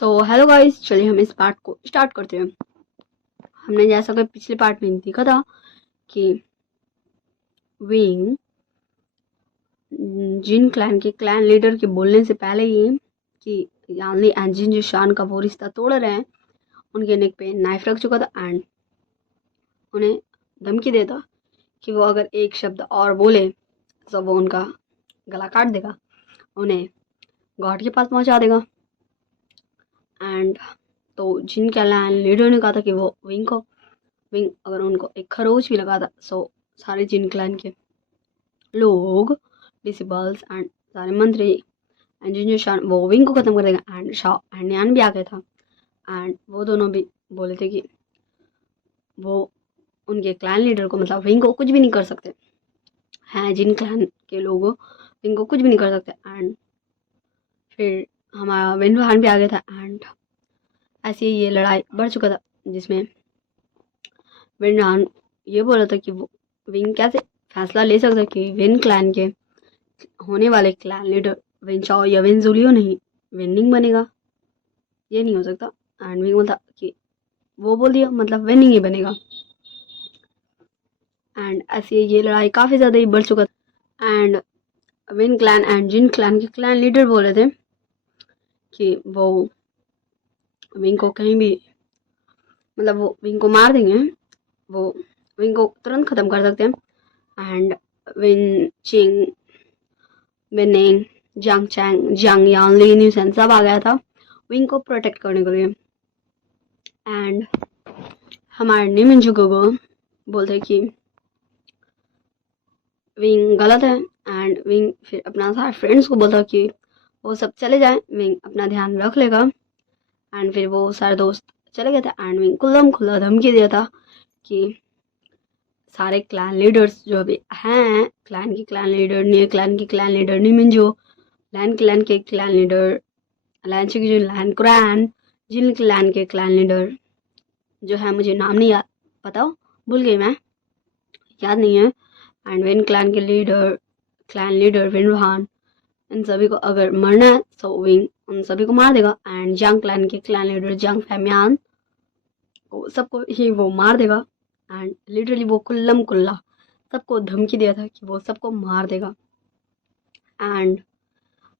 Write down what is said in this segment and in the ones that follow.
So hello guys, चलिए हम इस पार्ट को स्टार्ट करते हैं। हमने जैसा कि पिछले पार्ट में देखा था कि विंग जिन क्लैन के क्लैन लीडर के बोलने से पहले ही कि यानली एंड जिन जो शान का वो रिश्ता तोड़ रहे हैं, उनके नेक पे नाइफ रख चुका था एंड उन्हें धमकी देता कि वो अगर एक शब्द और बोले तो वो उनका गला काट देगा, उन्हें गॉड के पास पहुंचा देगा। एंड तो जिन क्लैन लीडर ने कहा था कि वो विंग अगर उनको एक खरोच भी लगा था सो सारे जिन क्लैन के लोग, डिसेबल्स एंड सारे मंत्री एंड जिन शान वो विंग को खत्म कर देगा। एंड शाह एंड यान भी आ गया था एंड वो दोनों भी बोले थे कि वो उनके क्लैन लीडर को मतलब विंग को कुछ भी नहीं कर सकते हैं। जिन क्लैन के लोग विंग को कुछ भी नहीं कर सकते। एंड फिर हमारा विंडहान भी आ गया था एंड ऐसे ही ये लड़ाई बढ़ चुका था, जिसमें विंडहान ये बोला था कि वो विंग कैसे फैसला ले सकता है कि विन क्लैन के होने वाले क्लैन लीडर विन चाओ या विन जूलियो नहीं विनिंग बनेगा, ये नहीं हो सकता। एंड विंग बोलता कि वो बोल दिया मतलब विनिंग ही बनेगा। एंड ऐसे ये लड़ाई काफ़ी ज़्यादा ही बढ़ चुका था and Wen clan and Jin clan के क्लैन लीडर बोल रहे थे कि वो विंग को कहीं भी मतलब वो विंग को मार देंगे, वो विंग को तुरंत ख़त्म कर सकते हैं। And Wen Qing, Wen Ning, Jiang Cheng, Jiang Yanli न्यूसेन सब आ गया था विंग को प्रोटेक्ट करने के लिए। एंड हमारे निमिंजू गोगो बोलते कि विंग गलत है एंड विंग फिर अपना सारे फ्रेंड्स को बोलता कि वो सब चले जाएं, विंग अपना ध्यान रख लेगा। एंड फिर वो सारे दोस्त चले गए थे एंड विंग खुल्लम खुल्ला धमकी दिया था कि सारे क्लैन लीडर्स जो भी हैं, क्लैन के क्लैन लीडर नहीं, क्लैन के क्लैन लीडर नहीं मिंजो, लैन क्लैन के क्लैन लीडर लैन चिकी, लैन क्रैन, जिन क्लैन के क्लैन लीडर जो है मुझे नाम नहीं याद, बताओ भूल गई मैं, याद नहीं है। एंड विन क्लैन के क्लैन लीडर विन, इन सभी को अगर मरना है तो विंग उन सभी को मार देगा। एंड जंग क्लैन के क्लैन लीडर जंग फैमियान सबको ही वो मार देगा। एंड लिटरली वो कुल्लम कुल्ला सबको धमकी दिया था कि वो सबको मार देगा। एंड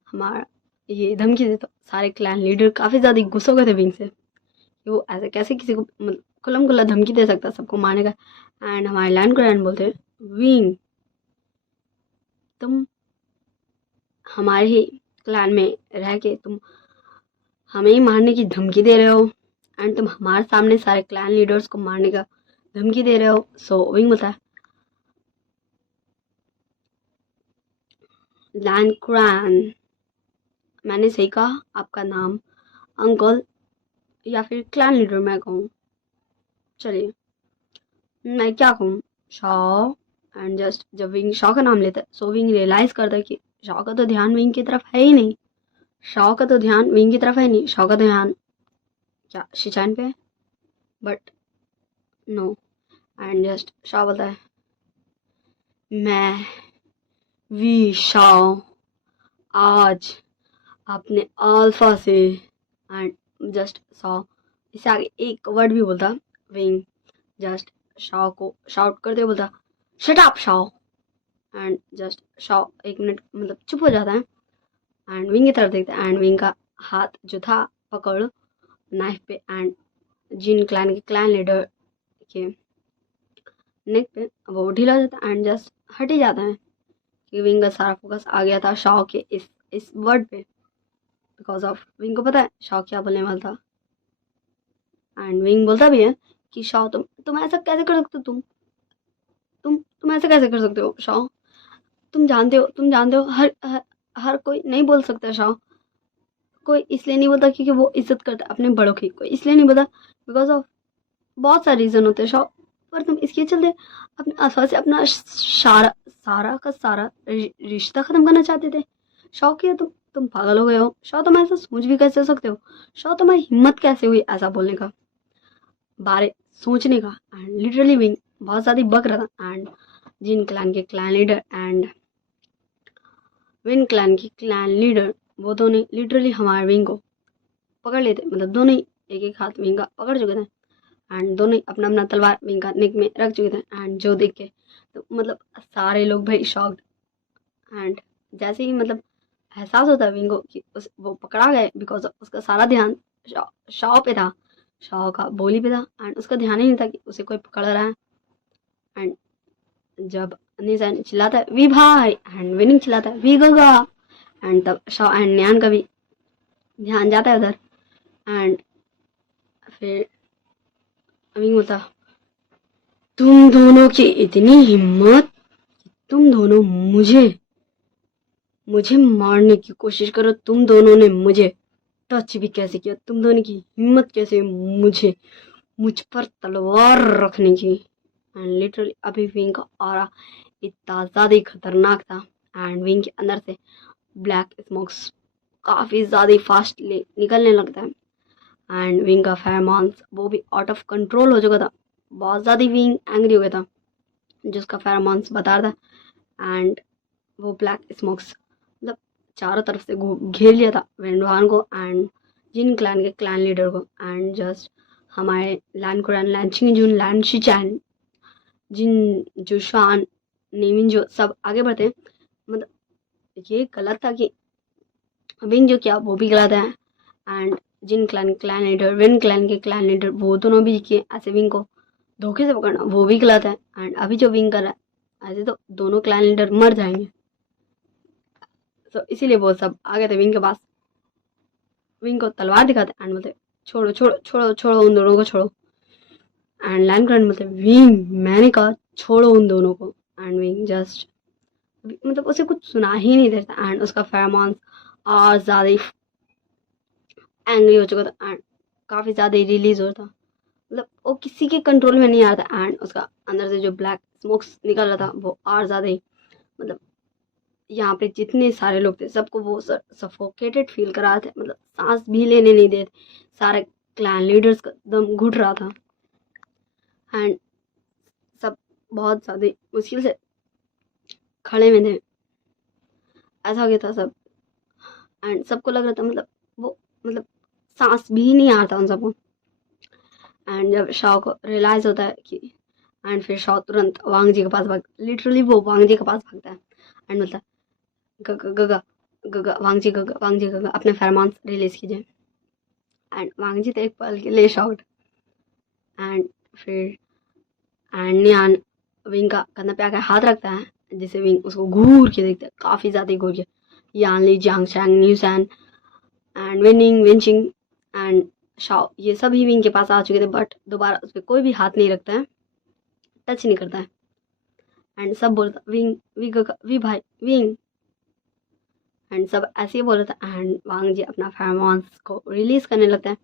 हमारा ये धमकी देता सारे क्लैन लीडर काफ़ी ज़्यादा गुस्सा हो गए थे विंग से कि वो ऐसे कैसे किसी को मतलब कुल्लम कुल्ला धमकी दे सकता सबको मारने का। एंड हमारे लैंड क्रैन बोलते विंग तुम हमारे ही क्लैन में रह के तुम हमें ही मारने की धमकी दे रहे हो एंड तुम हमारे सामने सारे क्लैन लीडर्स को मारने का धमकी दे रहे हो। सो विंग बोलता है लैंड क्रैन मैंने सही कहा, आपका नाम अंकल या फिर क्लैन लीडर मैं कहूँ, चलिए मैं क्या कहूँ, शॉ। एंड जस्ट जब विंग शॉ का नाम लेता है सो विंग रियलाइज करता है कि शॉ का तो ध्यान विंग की तरफ है ही नहीं, शॉ का तो ध्यान विंग की तरफ है नहीं, शॉ का तो ध्यान क्या शिचान पे है, बट नो। एंड जस्ट शॉ बोलता है मैं वी शॉ आज आपने अल्फा से एंड जस्ट शॉ इससे आगे एक वर्ड भी बोलता विंग जस्ट शॉ को शाउट करते बोलता shut up Shaw. And just Shaw एक मिनट मतलब चुप हो जाता है एंड विंग की तरफ देखता है एंड विंग का हाथ जो था पकड़ नाइफ पे एंड जिन क्लैन के क्लैन लीडर के नेक पे वो ढीला हो जाता है एंड जस्ट हट ही जाता है कि विंग का सारा फोकस आ गया था शॉ के इस वर्ड पे, बिकॉज ऑफ विंग को पता है शॉ क्या बोलने वाला था। एंड विंग बोलता भी है कि शॉ तुम ऐसा कैसे कर सकते हो, तुम ऐसा कैसे कर सकते हो शॉ, तुम जानते हो हर कोई नहीं बोल सकता शॉ, कोई इसलिए नहीं बोलता क्योंकि वो इज्जत करता अपने बड़ों की, कोई इसलिए नहीं बोलता बिकॉज ऑफ बहुत सारे रीजन होते हैं शॉ, पर तुम इसके चलते अपने आसपास से अपना सारा सारा का सारा रिश्ता खत्म करना चाहते थे शॉ। किया तुम पागल हो गए हो शॉ, तुम ऐसा सोच भी कैसे सकते हो शॉ, तुम्हारी हिम्मत कैसे हुई ऐसा बोलने का, बारे सोचने का। एंड लिटरली विंग बहुत ज़्यादा बक रहा था एंड जिन क्लैन के clan leader and Wen clan की क्लैन लीडर वो दोनों लिटरली हमारे विंग को पकड़ लेते, मतलब दोनों ही एक एक हाथ विंग का पकड़ चुके थे एंड दोनों ही अपना अपना तलवार विंग का नेक में रख चुके थे। एंड जो देख के तो मतलब सारे लोग भाई शॉक्ड। एंड जैसे ही मतलब एहसास होता है विंग को कि वो पकड़ा गया, बिकॉज उसका सारा ध्यान शाओ पे था, शाओ का बोली पे था एंड उसका ध्यान ही नहीं था कि उसे कोई पकड़ रहा है। एंड जब निशान चिल्लाता है वी भाई एंड विनिंग चिल्लाता है वी गगा, एंड तब शाओ एंड न्यान का भी ध्यान जाता है उधर। एंड फिर विंग बोलता तुम दोनों की इतनी हिम्मत, तुम दोनों मुझे मुझे मारने की कोशिश करो, तुम दोनों ने मुझे टच भी कैसे किया, तुम दोनों की हिम्मत कैसे मुझ पर तलवार रखने की। एंड लिटरली अभी विंग का ऑरा इतना ज़्यादा ही खतरनाक था एंड विंग के अंदर से ब्लैक स्मोक्स काफ़ी ज़्यादा फास्टली निकलने लगता है एंड विंग का फेरोमोन्स वो भी आउट ऑफ कंट्रोल हो चुका था, बहुत ज़्यादा विंग एंग्री हो गया था जिसका फेरोमोन्स बता रहा था। एंड वो ब्लैक स्मोक्स मतलब चारों तरफ से घेर लिया था वेंडवान को एंड जिन क्लैन के क्लैन लीडर को। एंड जस्ट हमारे लैंड कुरान लैंचिंग जुन लैंड शिचैन जिन जुशान नेमिन जो सब आगे बढ़ते हैं, मतलब ये गलत था कि विंग जो किया वो भी गलत है। And Jin clan leader Wen clan के क्लैन लीडर वो दोनों भी किए ऐसे विंग को धोखे से पकड़ना वो भी गलत है। एंड अभी जो विंग कर रहा है ऐसे तो दोनों क्लैन लीडर मर जाएंगे। तो इसीलिए वो सब आ गए थे विंग के पास, विंग को तलवार दिखाते एंड बोलते छोड़ो छोड़ो छोड़ो छोड़ो उन दोनों को छोड़ो। एंड लैंड ग्रैंड बोलते विंग मैंने कहा छोड़ो उन दोनों को। एंड विंग जस्ट मतलब उसे कुछ सुना ही नहीं देता एंड उसका फेरोमोन्स और ज़्यादा ही एंग्री हो चुका था एंड काफ़ी ज़्यादा ही रिलीज हो रहा था, मतलब वो किसी के कंट्रोल में नहीं आ रहा था। एंड उसका अंदर से जो ब्लैक स्मोक्स निकल रहा था वो और ज़्यादा ही मतलब यहाँ पे जितने सारे लोग थे सबको वो सफोकेटेड फील करा थे, मतलब सांस भी लेने नहीं दे, सारे क्लैन लीडर्स का दम घुट रहा था एंड सब बहुत ज़्यादा मुश्किल से खड़े में थे, ऐसा हो गया था सब। एंड सबको लग रहा था मतलब वो मतलब सांस भी नहीं आ रहा था उन सबको। एंड जब शाओ को रियलाइज होता है कि एंड फिर शाओ तुरंत वांग जी के पास भाग, लिटरली वो वांग जी के पास भागता है एंड बोलता है गगा गगा गगा वांग जी गगा अपने फेरोमोन्स रिलीज कीजिए। एंड वांग जी तो एक पल के लिए शॉक्ड। एंड फिर एंड नियान विंग का कंधा पे आकर हाथ रखता है जिसे विंग उसको घूर के देखता है, काफ़ी ज़्यादा घूर के। यान ली जियांग शैंग न्यूसैन एंड विनिंग विंचिंग एंड शाओ ये सभी विंग के पास आ चुके थे बट दोबारा उस पर कोई भी हाथ नहीं रखता है, टच नहीं करता है। एंड सब बोलता विंग वी भाई विंग एंड सब ऐसे ही बोल रहा था। एंड वांग जी अपना फेरोमोन्स को रिलीज करने लगता है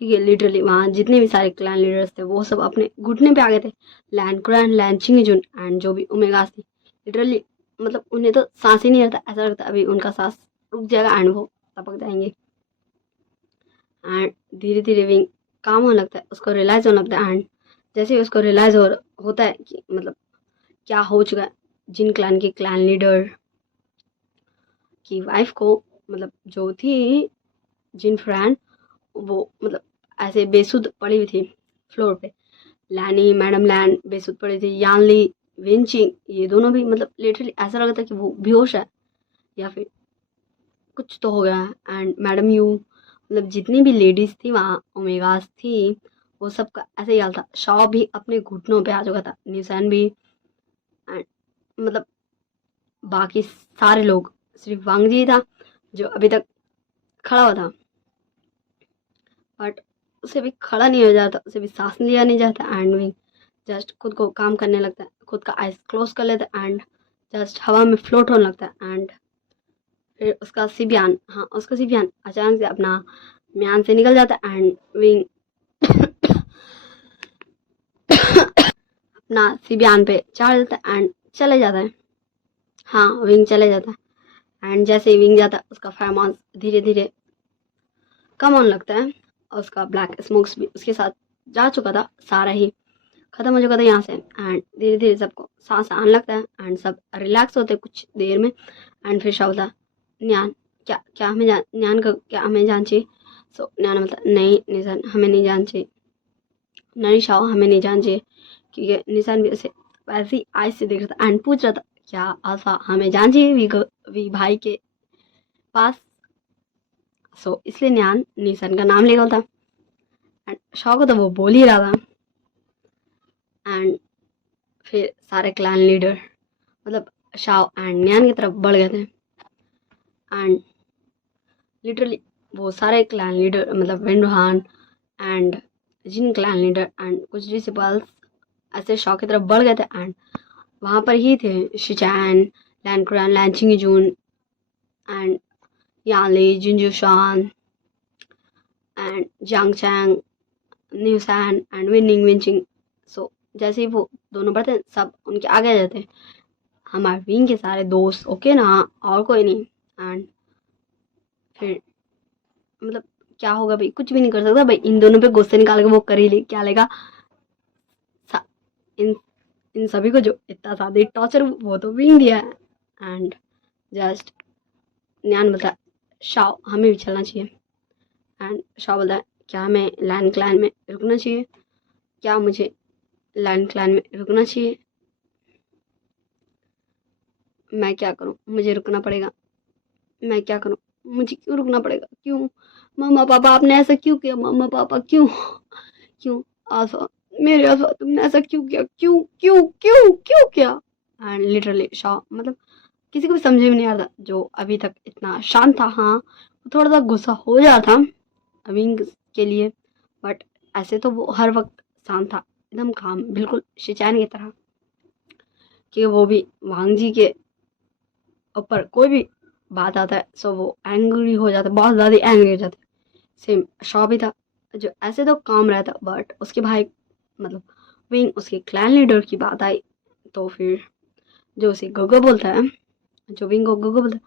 क्योंकि लिटरली वहाँ जितने भी सारे क्लैन लीडर्स थे वो सब अपने घुटने पे आ गए थे, लैंड कुरान लैंड चिंगजुन एंड जो भी ओमेगास थी, लिटरली मतलब उन्हें तो सांस ही नहीं आता, ऐसा लगता अभी उनका सांस रुक जाएगा एंड वो टपक जाएंगे। एंड धीरे धीरे विंग काम होने लगता है, उसको रियलाइज होने लगता है। एंड जैसे ही उसको रियलाइज होता है कि मतलब क्या हो चुका है, जिन क्लैन की क्लैन लीडर की वाइफ को मतलब जो थी जिन फ्रैन वो मतलब ऐसे बेसुध पड़ी हुई थी फ्लोर पे, लैनी मैडम लैन बेसुध पड़ी थी, यानली विंचिंग ये दोनों भी मतलब लिटरली ऐसा लगा था कि वो बेहोश है या फिर कुछ तो हो गया है। एंड मैडम यू मतलब जितनी भी लेडीज थी वहाँ ओमेगास थी वो सबका ऐसे ही हाल था। शॉ भी अपने घुटनों पे आ चुका था, निशान भी एंड मतलब बाकी सारे लोग, सिर्फ वांग जी था जो अभी तक खड़ा हुआ था बट उसे भी खड़ा नहीं हो जाता, उसे भी सांस लिया नहीं जाता। एंड भी जस्ट खुद को काम करने लगता है, खुद का आइज क्लोज कर लेता है एंड जस्ट हवा में फ्लोट होने लगता है। एंड फिर उसका सिबियान, हाँ उसका सिबियान अचानक से अपना म्यान से निकल जाता है एंड विंग अपना सिबियान पे चढ़ जाता है एंड चले जाता है। हाँ विंग चले जाता है एंड जैसे ही विंग जाता है उसका फेरोमोन्स धीरे धीरे कम होने लगता है और उसका ब्लैक स्मोक्स भी उसके साथ जा चुका था, सारा ही खत्म हो चुका था यहाँ से। एंड धीरे धीरे सबको सांस आने लगता है एंड सब रिलैक्स होते हैं कुछ देर में। एंड फिर शाह बोलता न्यान क्या क्या हमें न्यान का क्या हमें जान चाहिए, सो न्यान बोलता नहीं निशान हमें नहीं जाना चाहिए, नहीं शाओ हमें नहीं जाना चाहिए, क्योंकि निशान भी उसे वैसे ही आइस से देख रहा था एंड पूछ रहा था क्या आल्फा हमें जाना चाहिए वी भाई के पास। सो इसलिए न्यान निशान का नाम ले रहा था एंड शाओ को तो वो बोल ही रहा था। एंड फिर सारे क्लैन लीडर मतलब शाओ एंड न्यान की तरफ बढ़ गए थे एंड लिटरली वो सारे क्लैन लीडर मतलब वेंडोहान and Jin clan leader and कुछ डिसिपल्स ऐसे शाओ की तरफ बढ़ गए थे एंड वहाँ पर ही थे Xichen, Lan Qiren, Lan Qingjun and याली, जिंजूशान एंड जियांग चैंग, न्यूसैन एंड विनिंग विंचिंग। सो जैसे ही वो दोनों बढ़ते हैं सब उनके आगे जाते हैं, हमारे विंग के सारे दोस्त ओके ना और कोई नहीं। एंड फिर मतलब क्या होगा भाई, कुछ भी नहीं कर सकता भाई, इन दोनों पे गुस्से निकाल के वो कर ही ले, क्या लेगा इन इन सभी को जो इतना ज्यादा टॉर्चर वो तो विंग दिया है। एंड जस्ट न्यान बोलता है शाओ हमें भी चलना चाहिए एंड शाओ बोलता है क्या हमें लैंड क्लैन में रुकना चाहिए, क्या मुझे लैंड क्लैन में रुकना चाहिए, मैं क्या करूं मुझे रुकना पड़ेगा, मैं क्या करूं मुझे क्यों रुकना पड़ेगा, क्यों मम्मा पापा आपने ऐसा क्यों किया, मम्मा पापा क्यों क्यों आल्फा मेरे आल्फा तुमने ऐसा क्यों किया, क्यों क्यों क्यों क्यों किया। एंड लिटरली शाओ मतलब किसी को भी समझ में नहीं आ रहा था, जो अभी तक इतना शांत था हाँ थोड़ा सा गुस्सा हो जाता विंग के लिए, बट ऐसे तो वो हर वक्त शांत था एकदम काम बिल्कुल शिचैन की तरह, कि वो भी वांग जी के ऊपर कोई भी बात आता है सो वो एंग्री हो जाता है, बहुत ज़्यादा एंग्री हो जाता है। सेम शॉ भी था जो ऐसे तो काम रहता, बट उसके भाई मतलब विंग उसके क्लैन लीडर की बात आई तो फिर जो उसे गोगो बोलता है, जो विंग को गोगो बोलता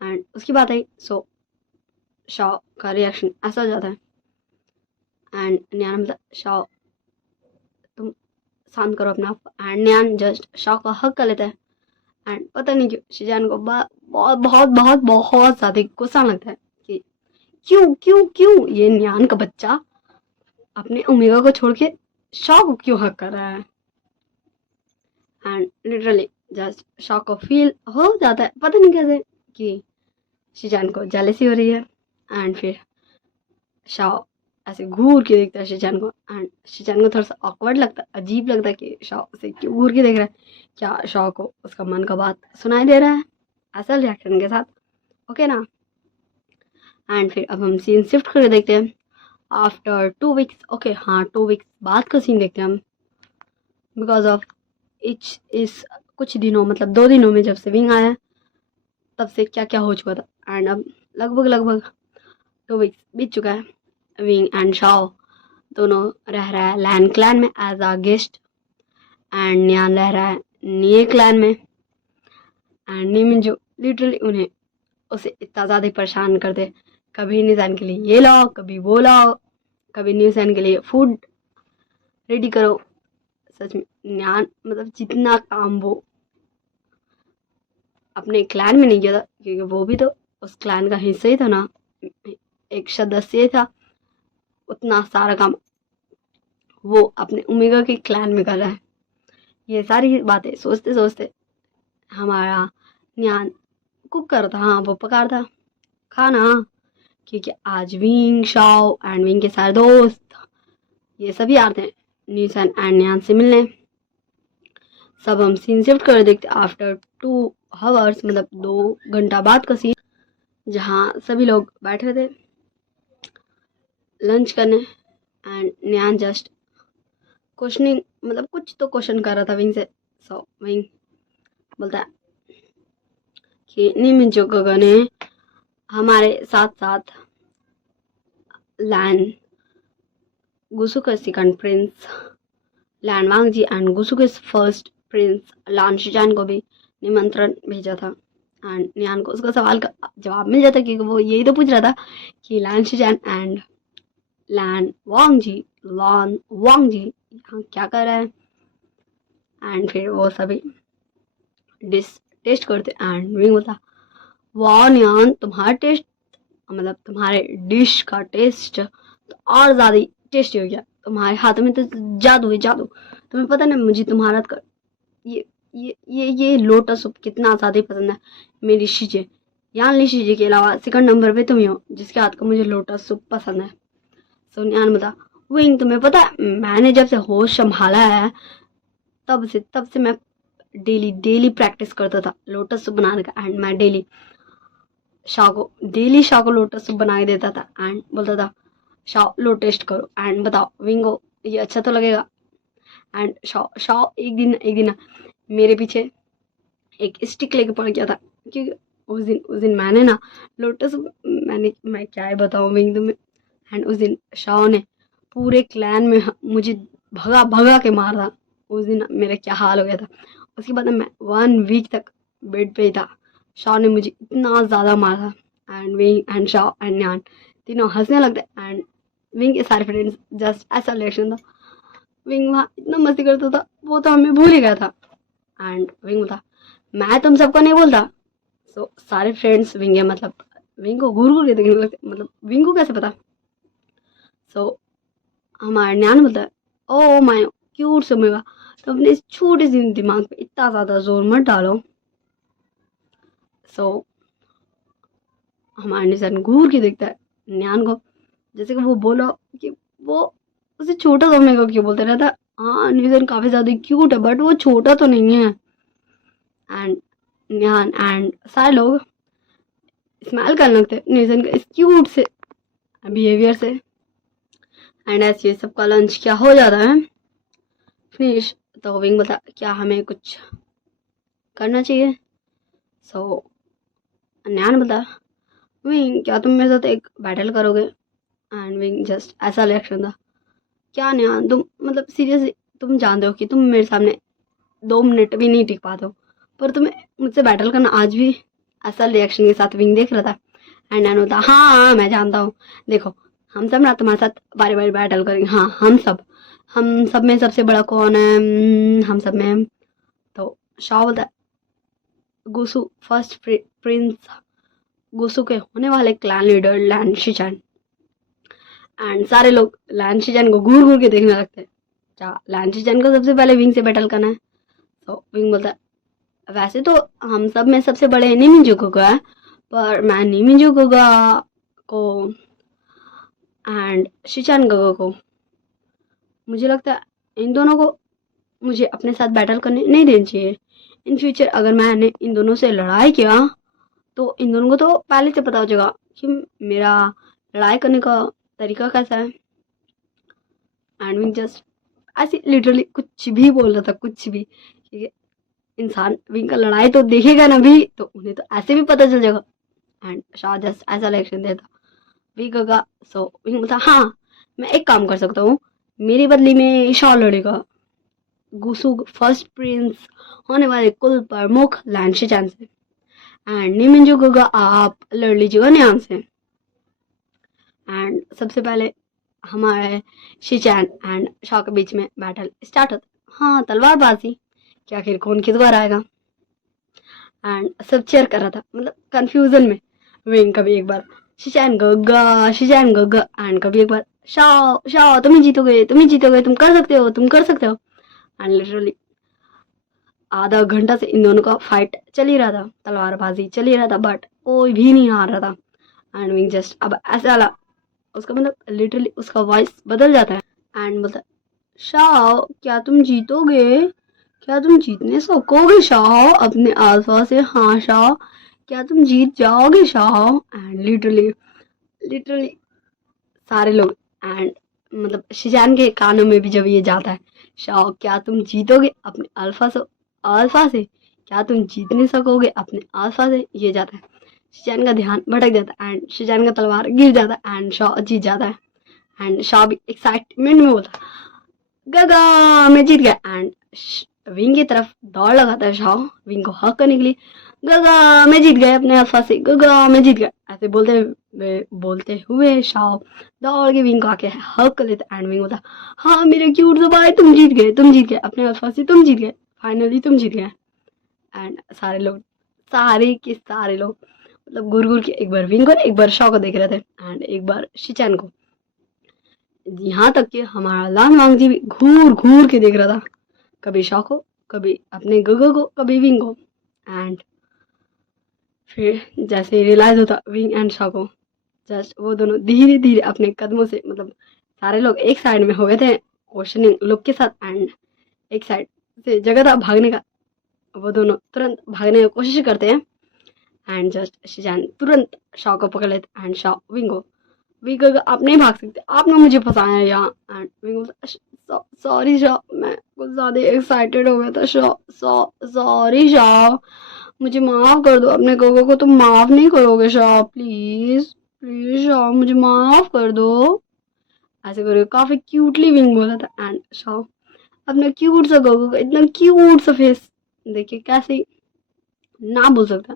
है एंड उसकी बात आई सो शॉ का रिएक्शन ऐसा हो जाता है एंड न्यान मतलब शॉ तुम शांत करो अपना आप एंड न्यान जस्ट शॉ का हक कर लेता है एंड पता नहीं क्यों शिजान को बहुत बहुत बहुत बहुत ज्यादा गुस्सा लगता है कि क्यों क्यों क्यों ये न्यान का बच्चा अपने ओमेगा को छोड़ के शॉ को क्यों हक कर रहा है। एंड लिटरली जस्ट शॉ को फील हो जाता है पता नहीं कैसे कि शिजान को जेलसी हो रही है एंड फिर शॉ ऐसे घूर के देखता है शिजान को एंड शिजान को थोड़ा सा ऑकवर्ड लगता है, अजीब लगता है कि शॉ उसे क्यों घूर के देख रहा है, क्या शॉ को उसका मन का बात सुनाई दे रहा है ऐसा रिएक्शन के साथ ओके ना। एंड फिर अब हम सीन शिफ्ट करके देखते हैं आफ्टर 2 वीक्स, ओके हाँ 2 वीक्स बाद का सीन देखते हैं हम, बिकॉज ऑफ इस कुछ दिनों मतलब 2 दिनों में जब से विंग आया तब से क्या क्या हो चुका था एंड अब लगभग लगभग 2 वीक्स बीत चुका है। विंग एंड शाओ दोनों रह रहा है लैन क्लैन में एज अ गेस्ट एंड न्यान रह रहा है निये क्लैन में एंड नीमिंजो लिटरली उन्हें उसे इतना ज़्यादा परेशान करते, कभी निशान के लिए ये लाओ कभी वो लाओ, कभी निशान के लिए फूड रेडी करो। सच में न्यान मतलब जितना काम वो अपने क्लैन में नहीं किया था, क्योंकि वो भी तो उस क्लैन का हिस्सा ही था ना, एक सदस्य था, उतना सारा काम वो अपने ओमेगा के क्लैन में कर रहा है। ये सारी बातें सोचते सोचते हमारा न्यान कुक करता, हाँ वो पकाता खाना, क्योंकि आज विंग शाओ एंड विंग के सारे दोस्त ये सभी आते हैं न्यूसन एंड न्यान से मिलने। सब हम सीन शिफ्ट कर देखते आफ्टर 2 आवर्स मतलब 2 घंटा बाद का सीन, जहाँ सभी लोग बैठे थे लंच करने एंड न्यान जस्ट क्वेश्चनिंग मतलब कुछ तो क्वेश्चन कर रहा था विंग से। सो विंग बोलता है कि निमिंजो गोगो ने हमारे साथ साथ लैन गुसुका second prince Lan Wangji and गुसुका फर्स्ट प्रिंस लान शिजान को भी निमंत्रण भेजा था एंड न्यान को उसका सवाल का जवाब मिल जाता क्योंकि वो यही तो पूछ रहा था कि लैन शिजान एंड लैन वांगजी यहाँ क्या कर रहा है। एंड फिर वो सभी डिश टेस्ट करते एंड विंग बोलता वाह न्यान तुम्हारा टेस्ट मतलब तुम्हारे डिश का टेस्ट तो और ज़्यादा ही टेस्टी हो गया। तुम्हारे हाथ में तो जादू है जादू। तुम्हें पता ना मुझे तुम्हारा हाथ का ये लोटस सूप कितना ज़्यादा पसंद है। मेरी शीजे यानी शीजे के अलावा सेकंड नंबर पे तुम ही हो जिसके हाथ का मुझे लोटस सूप पसंद है। सोनियान बता विंग तुम्हें पता है मैंने जब से होश संभाला है तब से मैं डेली डेली प्रैक्टिस करता था लोटस सूप बनाने का। एंड मैं शाह को लोटस सूप बना के देता था एंड बोलता था शाह लो टेस्ट करो एंड बताओ विंगो ये अच्छा तो लगेगा। एंड शाह एक दिन मेरे पीछे एक स्टिक लेके पड़ गया था क्योंकि उस दिन मैंने ना लोटस मैं क्या है बताऊँ विंग तुम्हें। एंड उस दिन शाह ने पूरे क्लैन में मुझे भगा भगा के मारा। उस दिन मेरा क्या हाल हो गया था। उसके बाद मैं 1 वीक तक बेड पे ही था। शाह ने मुझे इतना ज़्यादा मारा एंड विंग एंड शाह एंड न्यान तीनों हंसने लगते एंड विंग के सारे फ्रेंड्स जस्ट ऐसा रिएक्शन था। विंग वहाँ इतना मस्ती करता था वो तो हमें भूल ही गया था। एंड विंग बोलता मैं तुम सबको नहीं बोलता। सो सारे फ्रेंड्स विंग है मतलब विंग को घूर घूर के देखने लगते मतलब विंग को कैसे पता। सो हमारा न्यान बोलता है ओ माय क्यूट सुमेगा तो अपने इस छोटे से दिमाग पे इतना ज़्यादा जोर मत डालो। सो हमारा निशान घूर के देखता है न्यान को जैसे कि वो बोला कि वो उसे छोटा सुमेगा क्यों बोलते रहता है। हाँ निशान काफ़ी ज़्यादा क्यूट है बट वो छोटा तो नहीं है। एंड न्यान एंड सारे लोग स्माइल करने लगते निशान के इस क्यूट से बिहेवियर से। एंड ऐसे ये सबका लंच क्या हो जाता है फिनिश। तो विंग बता क्या हमें कुछ करना चाहिए। सो न्यान बता विंग क्या तुम मेरे साथ एक बैटल करोगे। एंड विंग जस्ट ऐसा रिएक्शन था क्या न्यान तुम मतलब सीरियसली तुम जानते हो कि तुम मेरे सामने 2 मिनट भी नहीं टिक पाते हो पर तुम्हें मुझसे बैटल करना आज भी। ऐसा रिएक्शन के साथ विंग देख रहा था। एंड न्यान होता हाँ मैं जानता हूँ देखो हम सब ना तुम्हारे साथ बारी बारी बैटल करेंगे। हाँ हम सब में सबसे बड़ा कौन है हम सब में। तो शाह बोलता गुसु फर्स्ट प्रिंस गुसु के होने वाले क्लैन लीडर लैन शिचन। एंड सारे लोग लैन शिचन को घूर घूर के देखने लगते हैं। क्या लैन शिचन को सबसे पहले विंग से बैटल करना है। तो विंग बोलता है वैसे तो हम सब में सबसे बड़े निमिंजुकुगा है पर मैं निमिंजुकुगा को एंड शिचन गगो को मुझे लगता है इन दोनों को मुझे अपने साथ बैटल करने नहीं देना चाहिए। इन फ्यूचर अगर मैंने इन दोनों से लड़ाई किया तो इन दोनों को तो पहले से पता हो जाएगा कि मेरा लड़ाई करने का तरीका कैसा है। एंड विंग जस्ट ऐसे लिटरली कुछ भी बोल रहा था कुछ भी ठीक है। इंसान विंग का लड़ाई तो देखेगा ना भी तो उन्हें तो ऐसे भी पता चल जाएगा। एंड शाह जस्ट ऐसा रिएक्शन देता विंग का। सो विंग बोलता हाँ मैं एक काम कर सकता हूँ मेरी बदली में शाह लड़ेगा गुसु फर्स्ट प्रिंस होने वाले कुल प्रमुख लैंड शिचन से। एंड निमिंजुकुगा आप लड़ लीजिएगा न्यान से। एंड सबसे पहले हमारे शिचैन एंड शाह के बीच में बैटल स्टार्ट होता। हाँ तलवारबाजी कि आखिर कौन किस बार आएगा। एंड सब चेयर कर रहा था मतलब कंफ्यूजन में। विंग कभी एक बार शिचैन गगा एंड कभी एक बार शाह शाह तुम ही जीतोगे तुम कर सकते हो। एंड लिटरली आधा घंटा से इन दोनों का फाइट चल ही रहा था तलवारबाजी चल ही रहा था बट कोई भी नहीं हार रहा था। एंड विंग जस्ट अब ऐसा वाला उसका मतलब लिटरली उसका वॉइस बदल जाता है एंड बोलता है शाह क्या तुम जीतने सकोगे शाह अपने अल्फा से। हाँ शाह क्या तुम जीत जाओगे शाह। एंड लिटरली सारे लोग एंड मतलब शिजान के कानों में भी जब ये जाता है शाह क्या तुम जीतोगे अपने अल्फा से क्या तुम जीत नहीं सकोगे अपने अल्फा से ये जाता है। शिजान का ध्यान भटक जाता है एंड शिजान का तलवार गिर जाता है एंड शाह जीत जाता है। एंड शाह भी एक्साइटमेंट में बोलता गगा मैं जीत गया। एंड विंग की तरफ दौड़ लगाता है शाह विंग को हक करने के लिए। गगा मैं जीत गया अपने अल्फा से गगा मैं जीत गया ऐसे बोलते हुए शाह दौड़ के विंग को आके हक कर लेता। एंड विंग बोलता हाँ मेरे क्यूट से भाई तुम जीत गए अपने अल्फा से तुम जीत गए फाइनली तुम जीत गए। एंड सारे के सारे लोग मतलब घूर घूर के एक बार विंग को एक बार शॉ को देख रहे थे एंड एक बार शिचैन को। यहाँ तक कि हमारा लान वांगजी भी घूर घूर के देख रहा था, कभी शॉ को, कभी अपने गगो को, कभी विंग को। एंड फिर जैसे रियलाइज होता विंग एंड शॉ को, जस्ट वो दोनों धीरे धीरे अपने कदमों से, मतलब सारे लोग एक साइड में हो गए थे क्वेश्चनिंग लुक के साथ एंड एक साइड से जगह था भागने का, वो दोनों तुरंत भागने की कोशिश करते हैं एंड जस्ट शिजान तुरंत शॉ को पकड़ लेते एंड शॉ विंगो, विंग आप नहीं भाग सकते, आपने मुझे फंसाया यहाँ। एंड विंगो सॉरी शॉ, मैं कुछ ज़्यादा एक्साइटेड हो गया था शॉ, सॉरी शॉ, मुझे माफ़ कर दो, अपने गोगो को तुम माफ़ नहीं करोगे शॉ, प्लीज़ प्लीज़ शॉ मुझे माफ़ कर दो, ऐसे करके काफ़ी क्यूटली विंग बोला था। एंड शॉ अपना क्यूट सा गोगो का इतना क्यूट सा फेस देखिए कैसे ना बोल सकता,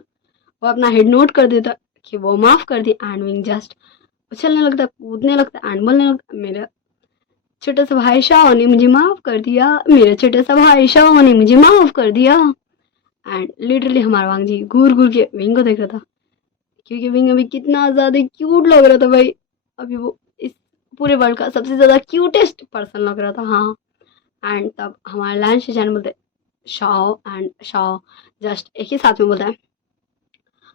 वो अपना हेड नोट कर देता कि वो माफ़ कर दी एंड विंग जस्ट उछलने लगता, कूदने लगता एंड बोलने लगता, मेरा छोटा सा भाई शाह ने मुझे माफ़ कर दिया, मेरा छोटा सा भाई शाह ने मुझे माफ़ कर दिया। एंड लिटरली हमारा वांग जी घूर घूर के विंग को देख रहा था, क्योंकि विंग अभी कितना ज़्यादा क्यूट लग रहा था भाई, अभी वो इस पूरे वर्ल्ड का सबसे ज़्यादा क्यूटेस्ट पर्सन लग रहा था। हाँ, एंड तब हमारे लाइन शिजान बोलते शाओ एंड शाओ जस्ट एक ही साथ में बोलता है,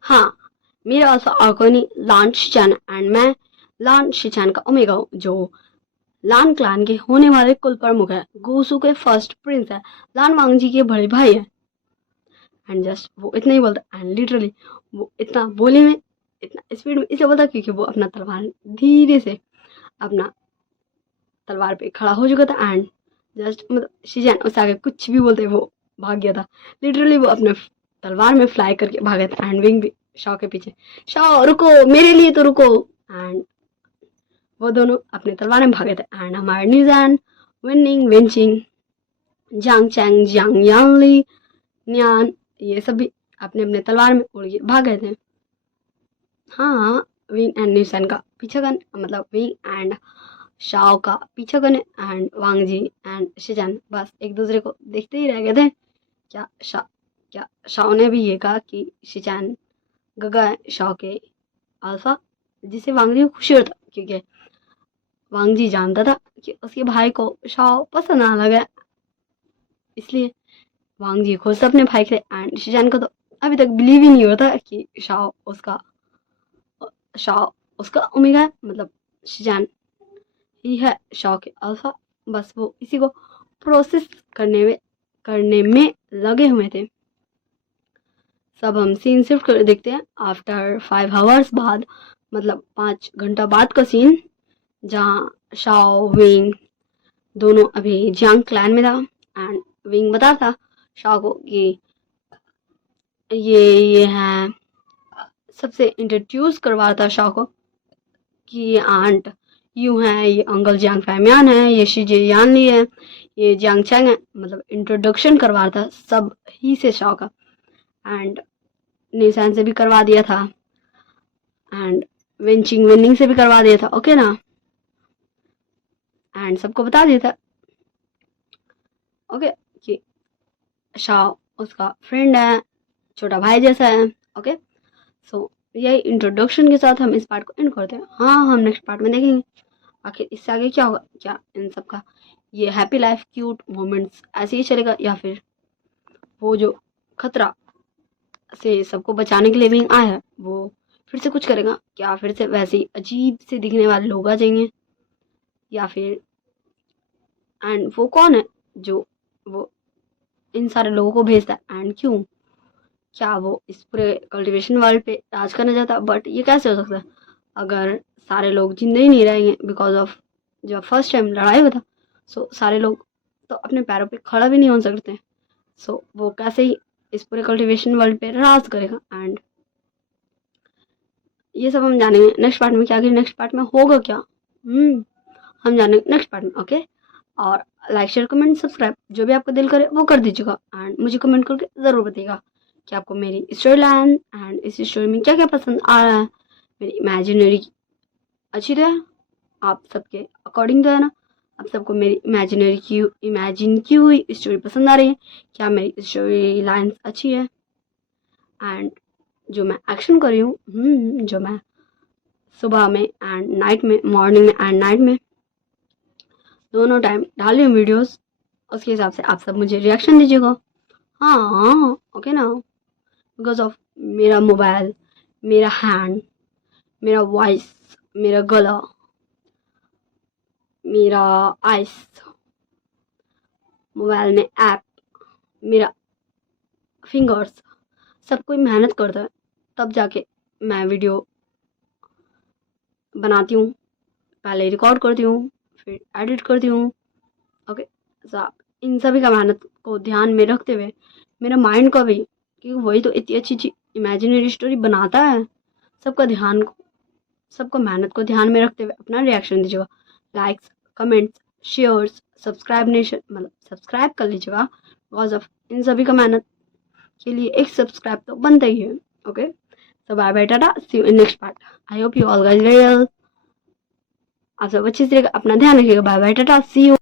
हाँ मेरा अल्फा आर्कोनी लान शिजान एंड मैं लान शिजान का ओमेगा हूँ, जो लान क्लान के होने वाले कुल प्रमुख है, गोसू के फर्स्ट प्रिंस है, लान वांगजी के बड़े भाई है। एंड जस्ट वो इतना ही बोलता एंड लिटरली वो इतना बोले में इतना स्पीड में इसलिए बोलता क्योंकि वो अपना तलवार धीरे से अपना तलवार पे खड़ा हो चुका था एंड जस्ट मतलब शिजान उससे आगे कुछ भी बोलते वो भाग गया था, लिटरली वो अपने तलवार में फ्लाई करके भागा था। एंड विंग भी शॉ के पीछे, शॉ रुको मेरे लिए तो रुको, एंड वो दोनों अपने तलवार में भागे थे। एंड हमारे न्यूजैन विनिंग वेंचिंग जांग चैंग जांग यांगली न्यान ये सब भी अपने अपने तलवार में उड़ के भाग गए थे। हाँ, विंग एंड न्यूजैन का पीछा करने, मतलब विंग एंड शाओ का पीछा करने एंड वांगजी एंड शिजान बस एक दूसरे को देखते ही रह गए थे। क्या शाओ ने भी ये कहा कि शिजान गगा है शाओ के अल्फा, जिसे वांगजी को खुशी होता क्योंकि वांगजी जानता था कि उसके भाई को शाओ पसंद ना लगे, इसलिए वांगजी खुद से अपने भाई के एंड शिजान को तो अभी तक बिलीव ही नहीं होता कि शाओ उसका ओमेगा है, मतलब शिजान ही है शाओ के अल्फा, बस वो इसी को प्रोसेस करने में लगे हुए थे। सब हम सीन शिफ्ट कर देखते हैं आफ्टर 5 आवर्स बाद, मतलब 5 घंटा बाद का सीन, जहाँ शाओ विंग दोनों अभी जियांग क्लैन में था एंड विंग बता था शाओ को कि ये हैं, सबसे इंट्रोड्यूस करवाता शाओ को कि ये आंट यू हैं, ये अंकल जियांग फैमियान है, ये शीजे यानली है, ये जियांग चैंग है, मतलब इंट्रोडक्शन करवाता सब ही से शाओ का। एंड निशान से भी करवा दिया था एंड विंचिंग विनिंग से भी करवा दिया था, ओके ना, एंड सबको बता दिया था ओके कि शाओ उसका फ्रेंड है, छोटा भाई जैसा है, ओके। सो यही इंट्रोडक्शन के साथ हम इस पार्ट को एंड करते हैं। हाँ, हम नेक्स्ट पार्ट में देखेंगे आखिर इससे आगे क्या होगा, क्या इन सब का ये हैप्पी लाइफ क्यूट मोमेंट्स ऐसे ही चलेगा या फिर वो जो खतरा से सबको बचाने के लिए विंग आया है वो फिर से कुछ करेगा, क्या फिर से वैसे ही अजीब से दिखने वाले लोग आ जाएंगे, या फिर एंड वो कौन है जो वो इन सारे लोगों को भेजता है एंड क्यों, क्या वो इस पूरे कल्टीवेशन वर्ल्ड पे राज करना चाहता, बट ये कैसे हो सकता है अगर सारे लोग जिंदा ही नहीं रहेंगे बिकॉज ऑफ जब फर्स्ट टाइम लड़ाई हुआ था। सो सारे लोग तो अपने पैरों पे खड़ा भी नहीं हो सकते, सो वो कैसे ही इस पूरे कल्टीवेशन वर्ल्ड पे राज करेगा। एंड ये सब हम जानेंगे नेक्स्ट पार्ट में, क्या आखिर नेक्स्ट पार्ट में होगा क्या, हम जानेंगे नेक्स्ट पार्ट में, ओके। और लाइक शेयर कमेंट सब्सक्राइब जो भी आपका दिल करे वो कर दीजिएगा एंड मुझे कमेंट करके ज़रूर बताइएगा कि आपको मेरी स्टोरी लाइन एंड इस स्टोरी में क्या क्या पसंद आ रहा है, मेरी इमेजिनरी अच्छी तो है आप सबके अकॉर्डिंग तो है ना, आप सबको मेरी इमेजिन की हुई स्टोरी पसंद आ रही है, क्या मेरी स्टोरी लाइन्स अच्छी है एंड जो मैं एक्शन कर रही हूँ, जो मैं सुबह में एंड नाइट में, मॉर्निंग में एंड नाइट में दोनों टाइम डाल रही हूँ वीडियोस, उसके हिसाब से आप सब मुझे रिएक्शन दीजिएगा। हाँ ओके ना, बिकॉज ऑफ मेरा मोबाइल, मेरा हैंड, मेरा वॉइस, मेरा गला, मेरा आइस, मोबाइल में ऐप, मेरा फिंगर्स, सब कोई मेहनत करता है तब जाके मैं वीडियो बनाती हूँ। पहले रिकॉर्ड करती हूँ, फिर एडिट करती हूँ। ओके, सो आप इन सभी का मेहनत को ध्यान में रखते हुए मेरे माइंड को भी, क्योंकि वही तो इतनी अच्छी अच्छी इमेजिनरी स्टोरी बनाता है, सबका ध्यान को, सबको मेहनत को ध्यान में रखते हुए अपना रिएक्शन दीजिएगा। Likes, comments, shares, subscribe nation, मतलब सब्सक्राइब कर लीजिएगा, बिकॉज ऑफ इन सभी का मेहनत के लिए एक सब्सक्राइब तो बनता ही है। Okay, so bye bye, tata, see you in next part. I hope you all guys very well. आप सब अच्छे से अपना ध्यान रखिएगा। Bye bye, tata, see you.